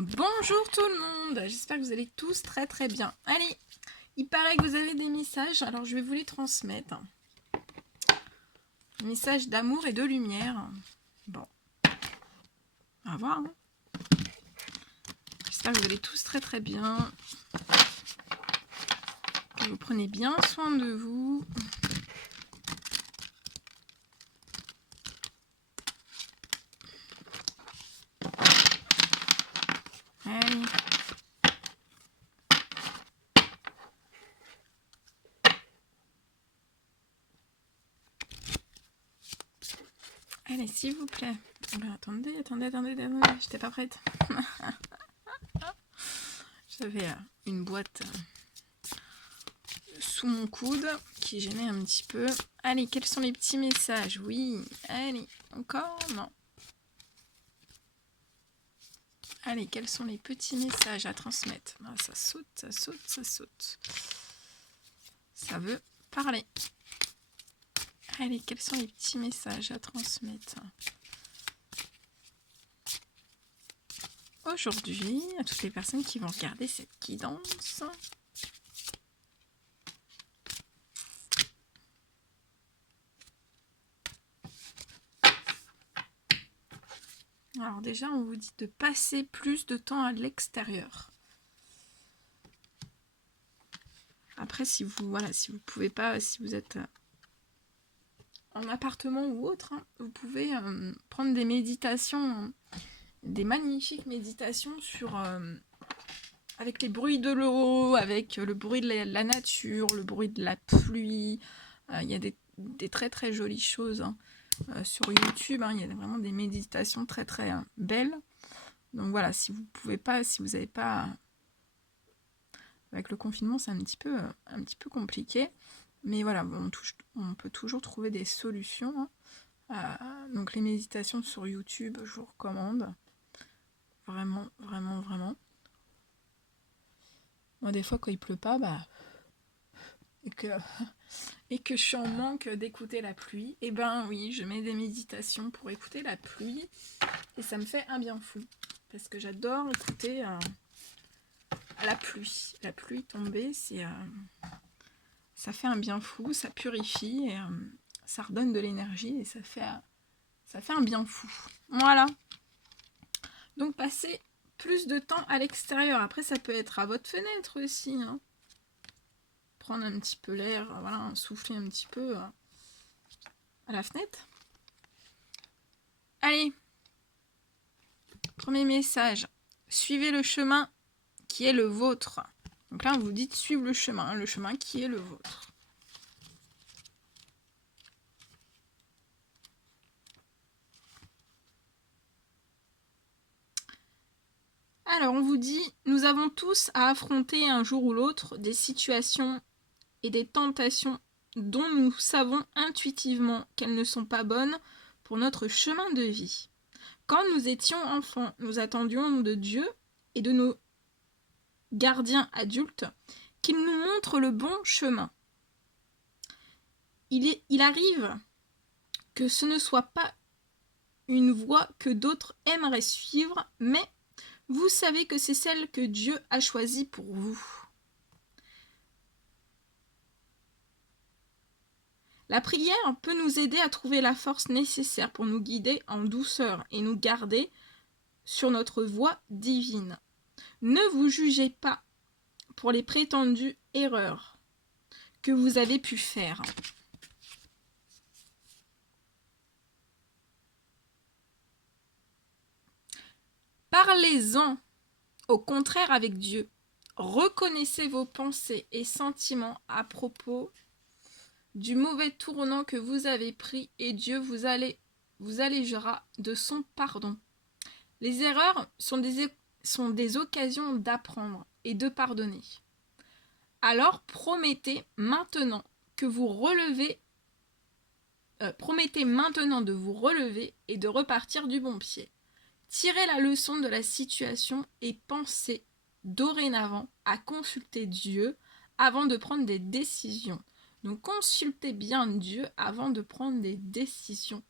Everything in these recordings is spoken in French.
Bonjour tout le monde, j'espère que vous allez tous très bien. Allez, il paraît que vous avez des messages, alors je vais vous les transmettre. Messages d'amour et de lumière. Bon, on va voir. Hein. J'espère que vous allez tous très bien. Que vous prenez bien soin de vous. Allez. Allez, s'il vous plaît. Oula, attendez, j'étais pas prête. J'avais une boîte sous mon coude qui gênait un petit peu. Allez, quels sont les petits messages? Oui, allez, encore? Non. Allez, quels sont les petits messages à transmettre? Ah, ça saute. Ça veut parler. Allez, quels sont les petits messages à transmettre? Aujourd'hui, à toutes les personnes qui vont regarder cette guidance. Alors déjà, on vous dit de passer plus de temps à l'extérieur. Après, si vous pouvez pas, si vous êtes en appartement ou autre, hein, vous pouvez prendre des méditations, des magnifiques méditations sur avec les bruits de l'eau, avec le bruit de la nature, le bruit de la pluie. Il y a des très jolies choses hein, sur YouTube. Hein, il y a vraiment des méditations très belles. Donc voilà, si vous pouvez pas, si vous n'avez pas, avec le confinement, c'est un petit peu compliqué. Mais voilà, on peut toujours trouver des solutions. Hein. Donc les méditations sur YouTube, je vous recommande. Vraiment. Moi, des fois, quand il pleut pas, et que je suis en manque d'écouter la pluie, et ben oui, je mets des méditations pour écouter la pluie, et ça me fait un bien fou. Parce que j'adore écouter la pluie. La pluie tombée, ça fait un bien fou, ça purifie, et ça redonne de l'énergie, et ça fait un bien fou. Voilà. Donc, passez plus de temps à l'extérieur. Après, ça peut être à votre fenêtre aussi. Hein. Prendre un petit peu l'air, voilà, souffler un petit peu à la fenêtre. Allez. Premier message. Suivez le chemin qui est le vôtre. Donc là, vous dites suivre le chemin qui est le vôtre. Alors, on vous dit, nous avons tous à affronter un jour ou l'autre des situations et des tentations dont nous savons intuitivement qu'elles ne sont pas bonnes pour notre chemin de vie. Quand nous étions enfants, nous attendions de Dieu et de nos gardiens adultes qu'ils nous montrent le bon chemin. Il arrive que ce ne soit pas une voie que d'autres aimeraient suivre, mais vous savez que c'est celle que Dieu a choisie pour vous. La prière peut nous aider à trouver la force nécessaire pour nous guider en douceur et nous garder sur notre voie divine. Ne vous jugez pas pour les prétendues erreurs que vous avez pu faire. Parlez-en au contraire avec Dieu. Reconnaissez vos pensées et sentiments à propos du mauvais tournant que vous avez pris et Dieu vous allégera de son pardon. Les erreurs sont des occasions d'apprendre et de pardonner. Alors promettez maintenant de vous relever et de repartir du bon pied. Tirez la leçon de la situation et pensez dorénavant à consulter Dieu avant de prendre des décisions. Donc consultez bien Dieu avant de prendre des décisions.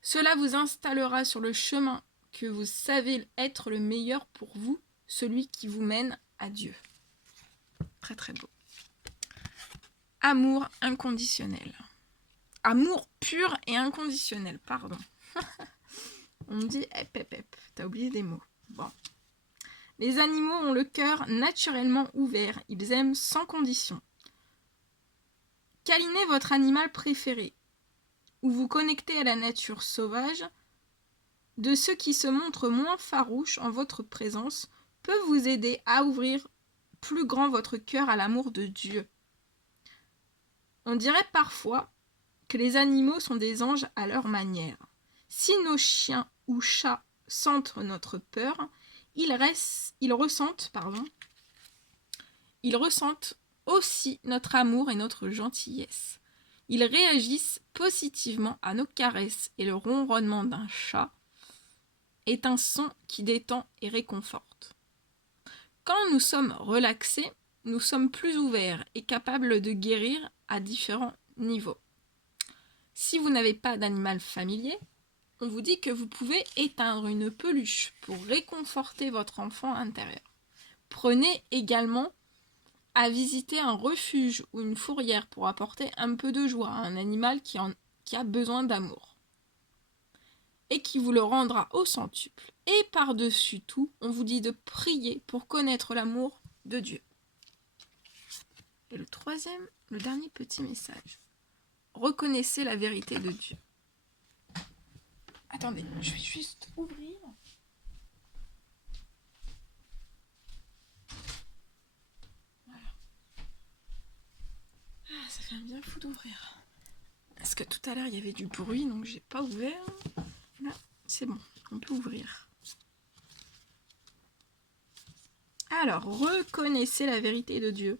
Cela vous installera sur le chemin que vous savez être le meilleur pour vous, celui qui vous mène à Dieu. Très très beau. Amour inconditionnel. Amour pur et inconditionnel, pardon. On me dit, t'as oublié des mots. Bon. Les animaux ont le cœur naturellement ouvert, ils aiment sans condition. Câlinez votre animal préféré, ou vous connectez à la nature sauvage, de ceux qui se montrent moins farouches en votre présence, peut vous aider à ouvrir plus grand votre cœur à l'amour de Dieu. On dirait parfois que les animaux sont des anges à leur manière. Si nos chiens ou chats sentent notre peur, ils ressentent aussi notre amour et notre gentillesse. Ils réagissent positivement à nos caresses et le ronronnement d'un chat est un son qui détend et réconforte. Quand nous sommes relaxés, nous sommes plus ouverts et capables de guérir à différents niveaux. Si vous n'avez pas d'animal familier, on vous dit que vous pouvez éteindre une peluche pour réconforter votre enfant intérieur. Prenez également à visiter un refuge ou une fourrière pour apporter un peu de joie à un animal qui a besoin d'amour et qui vous le rendra au centuple. Et par-dessus tout, on vous dit de prier pour connaître l'amour de Dieu. Et le dernier petit message. Reconnaissez la vérité de Dieu. Attendez, je vais juste ouvrir. Voilà. Ah, ça fait un bien fou d'ouvrir. Parce que tout à l'heure, il y avait du bruit, donc j'ai pas ouvert. Là, c'est bon, on peut ouvrir. Alors, reconnaissez la vérité de Dieu.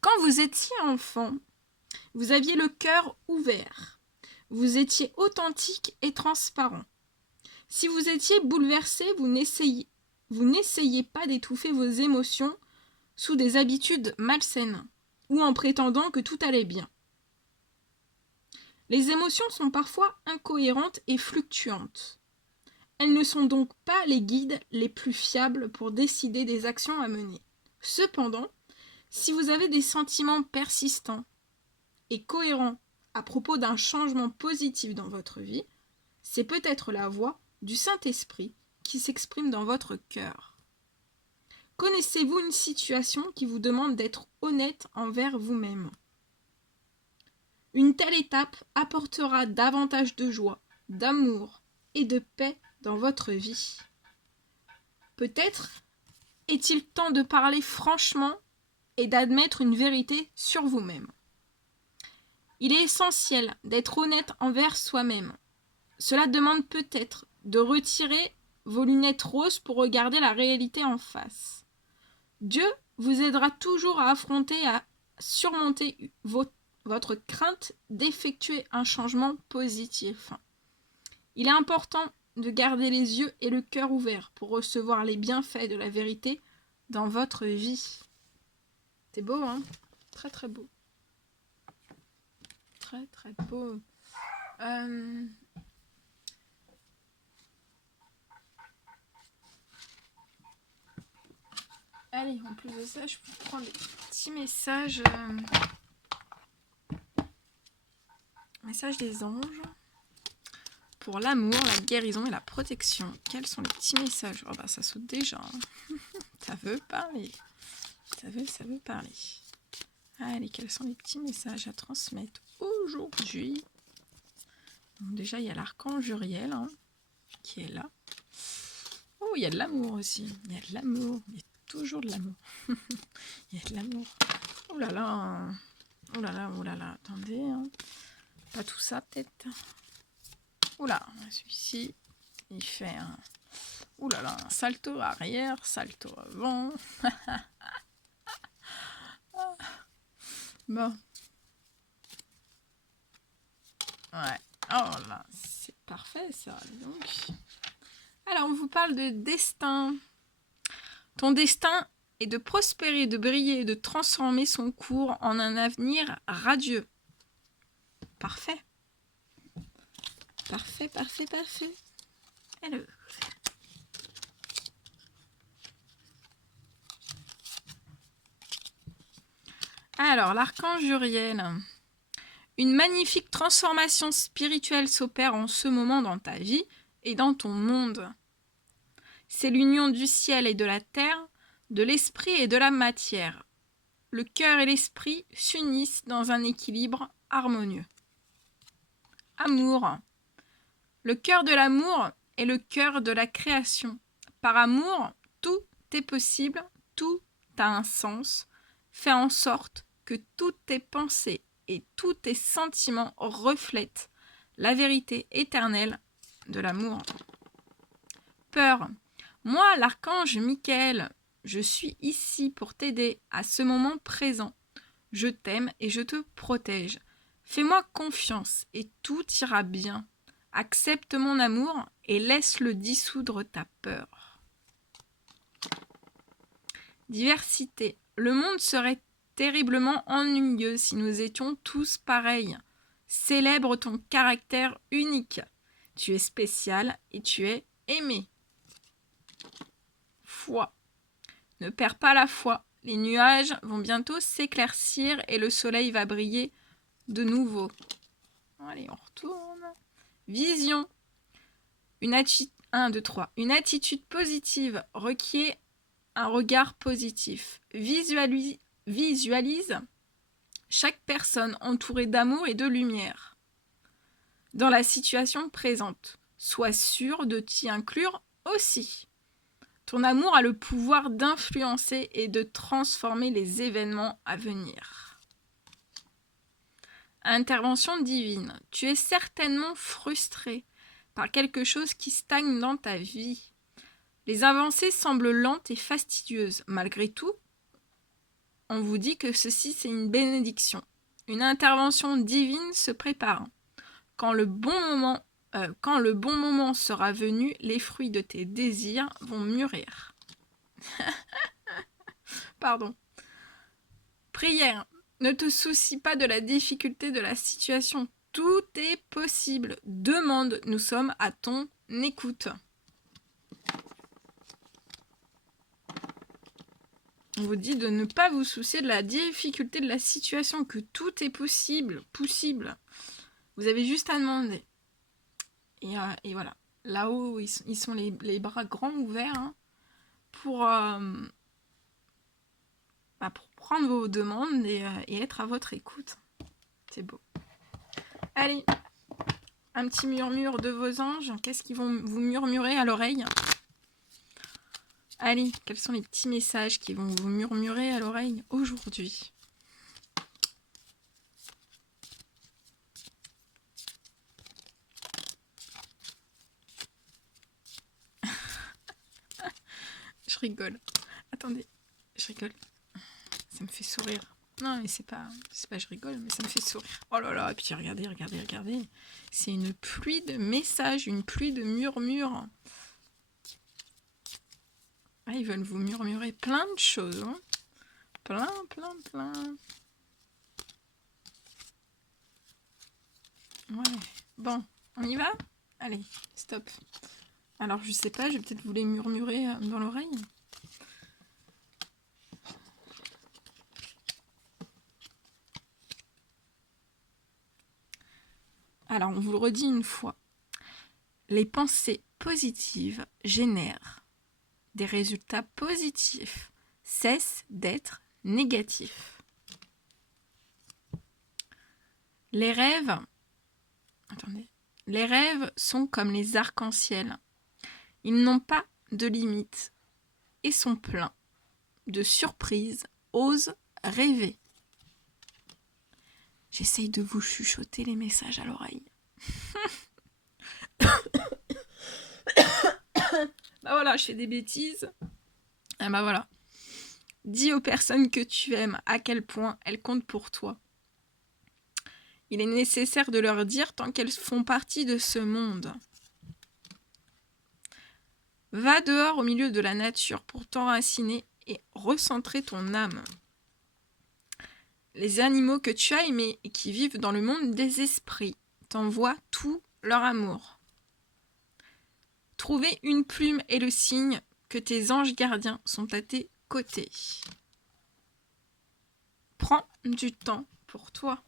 Quand vous étiez enfant, vous aviez le cœur ouvert. Vous étiez authentique et transparent. Si vous étiez bouleversé, vous n'essayez pas d'étouffer vos émotions sous des habitudes malsaines ou en prétendant que tout allait bien. Les émotions sont parfois incohérentes et fluctuantes. Elles ne sont donc pas les guides les plus fiables pour décider des actions à mener. Cependant, si vous avez des sentiments persistants et cohérents à propos d'un changement positif dans votre vie, c'est peut-être la voix du Saint-Esprit qui s'exprime dans votre cœur. Connaissez-vous une situation qui vous demande d'être honnête envers vous-même ? Une telle étape apportera davantage de joie, d'amour et de paix dans votre vie. Peut-être est-il temps de parler franchement et d'admettre une vérité sur vous-même. Il est essentiel d'être honnête envers soi-même. Cela demande peut-être de retirer vos lunettes roses pour regarder la réalité en face. Dieu vous aidera toujours à affronter et à surmonter votre crainte d'effectuer un changement positif. Il est important de garder les yeux et le cœur ouverts pour recevoir les bienfaits de la vérité dans votre vie. C'est beau, hein ? Très très beau. Très très beau. Allez, en plus de ça, je peux prendre des petits messages. Messages des anges. Pour l'amour, la guérison et la protection. Quels sont les petits messages ? Oh bah ça saute déjà. Hein. Ça veut parler. Ça veut parler. Allez, quels sont les petits messages à transmettre aujourd'hui ? Donc déjà, il y a l'archange Uriel hein, qui est là. Oh, il y a de l'amour aussi. Il y a de l'amour. Il y a toujours de l'amour. Il y a de l'amour. Oh là là. Oh là là, oh là là. Attendez. Hein. Pas tout ça, peut-être. Oh là, celui-ci, il fait un... Oh là là, un salto arrière, salto avant. Bon. Ouais. Oh là, c'est parfait ça. Donc. Alors, on vous parle de destin. Ton destin est de prospérer, de briller, de transformer son cours en un avenir radieux. Parfait. Parfait, parfait, parfait. Alors, Alors, l'archange Uriel. Une magnifique transformation spirituelle s'opère en ce moment dans ta vie et dans ton monde. C'est l'union du ciel et de la terre, de l'esprit et de la matière. Le cœur et l'esprit s'unissent dans un équilibre harmonieux. Amour. Le cœur de l'amour est le cœur de la création. Par amour, tout est possible, tout a un sens. Fais en sorte que toutes tes pensées et tous tes sentiments reflètent la vérité éternelle de l'amour. Peur. Moi, l'archange Michael, je suis ici pour t'aider à ce moment présent. Je t'aime et je te protège. Fais-moi confiance et tout ira bien. Accepte mon amour et laisse-le dissoudre ta peur. Diversité. Le monde serait terriblement ennuyeux si nous étions tous pareils. Célèbre ton caractère unique. Tu es spécial et tu es aimé. Foi. Ne perds pas la foi. Les nuages vont bientôt s'éclaircir et le soleil va briller de nouveau. Allez, on retourne. Vision. Une attitude positive requiert un regard positif. Visualise chaque personne entourée d'amour et de lumière. Dans la situation présente, sois sûr de t'y inclure aussi. Ton amour a le pouvoir d'influencer et de transformer les événements à venir. Intervention divine. Tu es certainement frustré par quelque chose qui stagne dans ta vie. Les avancées semblent lentes et fastidieuses. Malgré tout, on vous dit que ceci, c'est une bénédiction. Une intervention divine se prépare. Quand le bon moment sera venu, les fruits de tes désirs vont mûrir. Pardon. Prière. Ne te soucie pas de la difficulté de la situation. Tout est possible. Demande, nous sommes à ton écoute. On vous dit de ne pas vous soucier de la difficulté de la situation, que tout est possible. Vous avez juste à demander. Et voilà. Là-haut, ils sont les bras grands ouverts hein, pour prendre vos demandes et être à votre écoute. C'est beau. Allez, un petit murmure de vos anges. Qu'est-ce qu'ils vont vous murmurer à l'oreille ? Allez, quels sont les petits messages qui vont vous murmurer à l'oreille aujourd'hui ? Je rigole. Attendez, je rigole. Ça me fait sourire. Non, mais c'est pas je rigole, mais ça me fait sourire. Oh là là, et puis regardez. C'est une pluie de messages, une pluie de murmures. Ah, ils veulent vous murmurer plein de choses. Hein. Plein. Ouais. Bon, on y va ? Allez, stop. Alors, je sais pas, je vais peut-être vous les murmurer dans l'oreille. Alors, on vous le redit une fois. Les pensées positives génèrent des résultats positifs. Cesse d'être négatif. Les rêves sont comme les arcs-en-ciel. Ils n'ont pas de limite et sont pleins de surprises. Ose rêver. J'essaye de vous chuchoter les messages à l'oreille. Bah voilà, je fais des bêtises. Ah bah voilà. Dis aux personnes que tu aimes à quel point elles comptent pour toi. Il est nécessaire de leur dire tant qu'elles font partie de ce monde. Va dehors au milieu de la nature pour t'enraciner et recentrer ton âme. Les animaux que tu as aimés et qui vivent dans le monde des esprits t'envoient tout leur amour. Trouver une plume est le signe que tes anges gardiens sont à tes côtés. Prends du temps pour toi.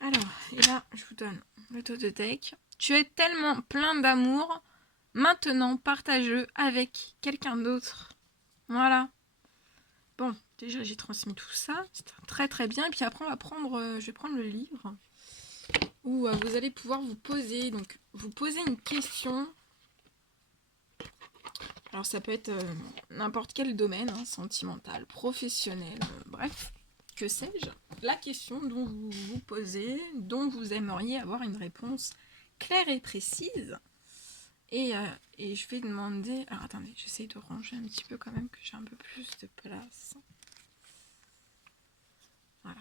Alors, et là, je vous donne le dos de deck. Tu es tellement plein d'amour. Maintenant, partage-le avec quelqu'un d'autre. Voilà. Bon, déjà, j'ai transmis tout ça. C'est très très bien. Et puis après, je vais prendre le livre où vous allez pouvoir vous poser. Donc, vous posez une question. Alors, ça peut être n'importe quel domaine, hein, sentimental, professionnel, bref, que sais-je. La question dont vous vous posez, dont vous aimeriez avoir une réponse claire et précise. Et je vais demander... Alors, attendez, j'essaye de ranger un petit peu quand même, que j'ai un peu plus de place. Voilà.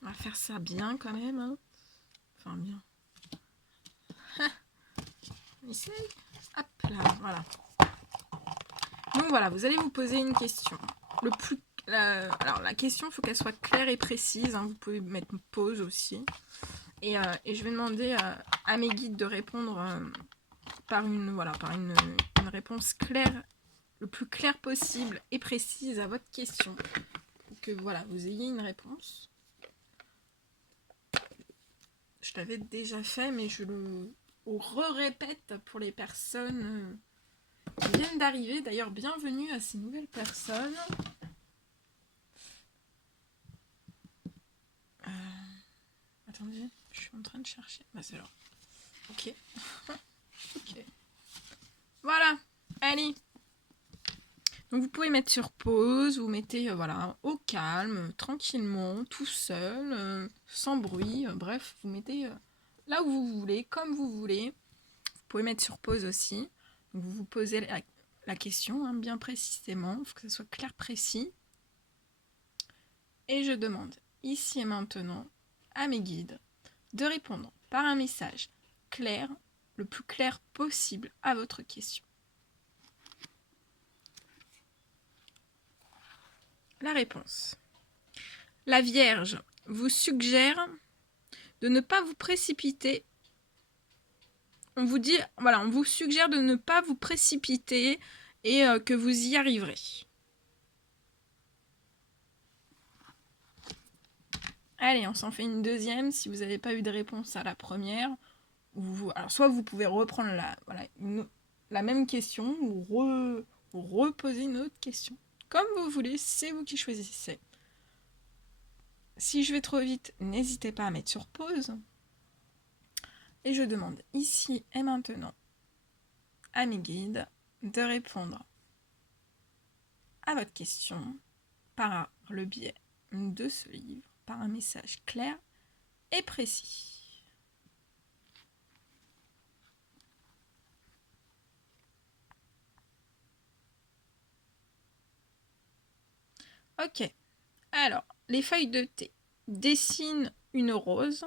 On va faire ça bien quand même. Hein. Enfin, bien. On essaye. Hop là, voilà. Donc voilà, vous allez vous poser une question. Alors la question, il faut qu'elle soit claire et précise. Hein. Vous pouvez mettre une pause aussi. Et je vais demander à mes guides de répondre par une réponse claire, le plus claire possible et précise à votre question. Pour que voilà, vous ayez une réponse. Je l'avais déjà fait, mais je le répète pour les personnes qui viennent d'arriver. D'ailleurs, bienvenue à ces nouvelles personnes. Attendez, je suis en train de chercher. Bah, c'est là. Ok. Ok. Voilà. Allez. Donc, vous pouvez mettre sur pause. Vous mettez voilà, au calme, tranquillement, tout seul, sans bruit. Bref, vous mettez là où vous voulez, comme vous voulez. Vous pouvez mettre sur pause aussi. Donc, vous vous posez la question hein, bien précisément. Il faut que ce soit clair, précis. Et je demande ici et maintenant à mes guides de répondre par un message clair, le plus clair possible à votre question. La réponse. La Vierge vous suggère de ne pas vous précipiter. On vous suggère de ne pas vous précipiter et que vous y arriverez. Allez, on s'en fait une deuxième si vous n'avez pas eu de réponse à la première. Alors soit vous pouvez reprendre la même question ou reposer une autre question. Comme vous voulez, c'est vous qui choisissez. Si je vais trop vite, n'hésitez pas à mettre sur pause. Et je demande ici et maintenant à mes guides de répondre à votre question par le biais de ce livre, par un message clair et précis. Ok, alors, les feuilles de thé dessinent une rose.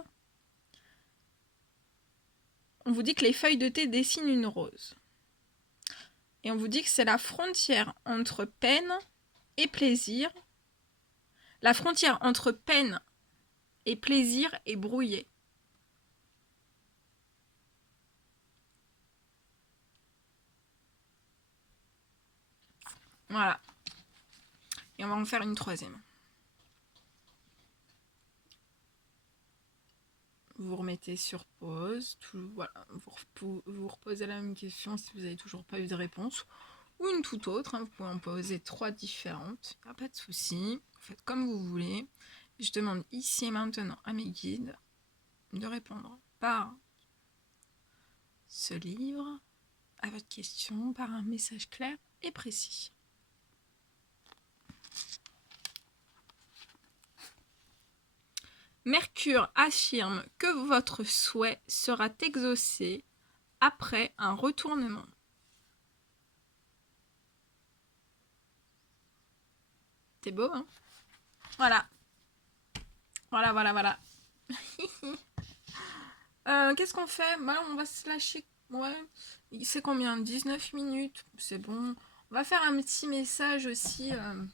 On vous dit que les feuilles de thé dessinent une rose. Et on vous dit que c'est la frontière entre peine et plaisir. La frontière entre peine et plaisir est brouillée. Voilà. Et on va en faire une troisième. Vous remettez sur pause. Voilà, vous reposez la même question si vous n'avez toujours pas eu de réponse. Ou une toute autre. Hein, vous pouvez en poser 3 différentes. Il n'y a pas de souci. Vous faites comme vous voulez. Je demande ici et maintenant à mes guides de répondre par ce livre à votre question par un message clair et précis. Mercure affirme que votre souhait sera exaucé après un retournement. C'est beau, hein? Voilà. Voilà. Qu'est-ce qu'on fait? On va se lâcher. Ouais. C'est combien? 19 minutes. C'est bon. On va faire un petit message aussi. Un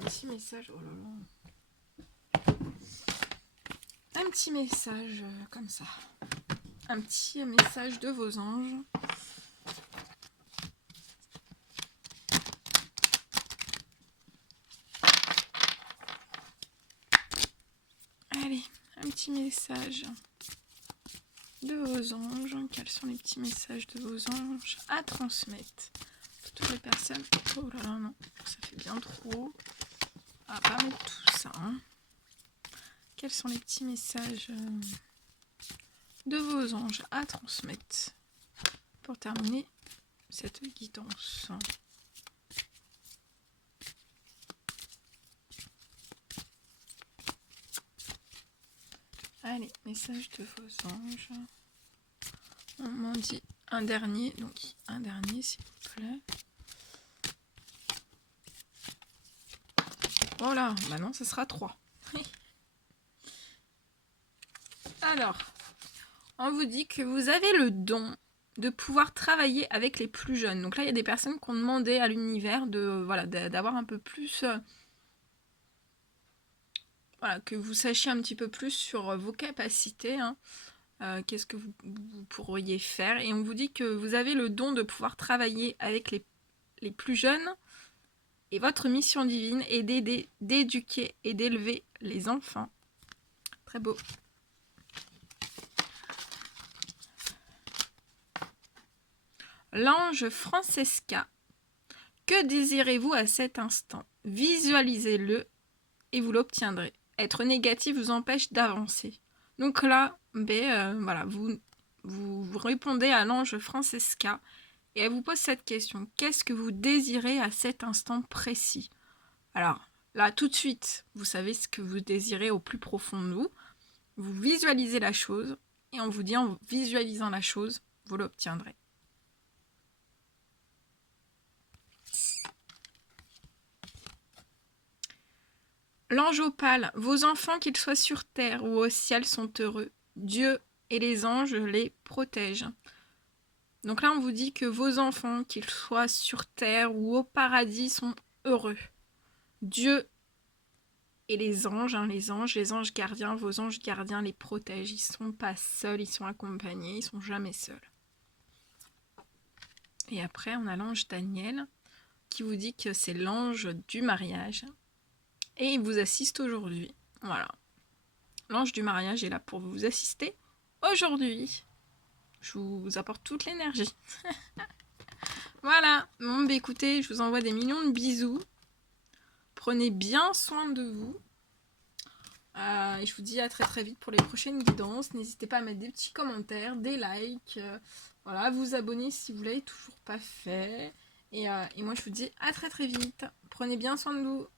petit message. Oh là là. petit message comme ça. Un petit message de vos anges. Allez, un petit message de vos anges. Quels sont les petits messages de vos anges à transmettre pour toutes les personnes? Oh là là, non, ça fait bien trop. On va pas mettre tout ça. Hein. Quels sont les petits messages de vos anges à transmettre pour terminer cette guidance? Allez, message de vos anges. On m'en dit un dernier, donc un dernier s'il vous plaît. Voilà, bah non, ce sera 3. Alors, on vous dit que vous avez le don de pouvoir travailler avec les plus jeunes. Donc là, il y a des personnes qui ont demandé à l'univers de voilà, d'avoir un peu plus... voilà, que vous sachiez un petit peu plus sur vos capacités. Hein. Qu'est-ce que vous pourriez faire. Et on vous dit que vous avez le don de pouvoir travailler avec les plus jeunes. Et votre mission divine est d'aider, d'éduquer et d'élever les enfants. Très beau. L'ange Francesca. Que désirez-vous à cet instant? Visualisez-le et vous l'obtiendrez. Être négatif vous empêche d'avancer. Donc là, voilà, vous répondez à l'ange Francesca et elle vous pose cette question. Qu'est-ce que vous désirez à cet instant précis? Alors, là, tout de suite, vous savez ce que vous désirez au plus profond de vous. Vous visualisez la chose et on vous dit en visualisant la chose, vous l'obtiendrez. L'ange opale, vos enfants, qu'ils soient sur terre ou au ciel, sont heureux. Dieu et les anges les protègent. Donc là, on vous dit que vos enfants, qu'ils soient sur terre ou au paradis, sont heureux. Dieu et les anges gardiens, vos anges gardiens les protègent. Ils ne sont pas seuls, ils sont accompagnés, ils ne sont jamais seuls. Et après, on a l'ange Daniel qui vous dit que c'est l'ange du mariage. Et il vous assiste aujourd'hui. Voilà. L'ange du mariage est là pour vous assister aujourd'hui. Je vous apporte toute l'énergie. Voilà. Bon, bah écoutez, je vous envoie des millions de bisous. Prenez bien soin de vous. Et je vous dis à très très vite pour les prochaines guidances. N'hésitez pas à mettre des petits commentaires, des likes. Voilà, vous abonner si vous l'avez toujours pas fait. Et moi je vous dis à très très vite. Prenez bien soin de vous.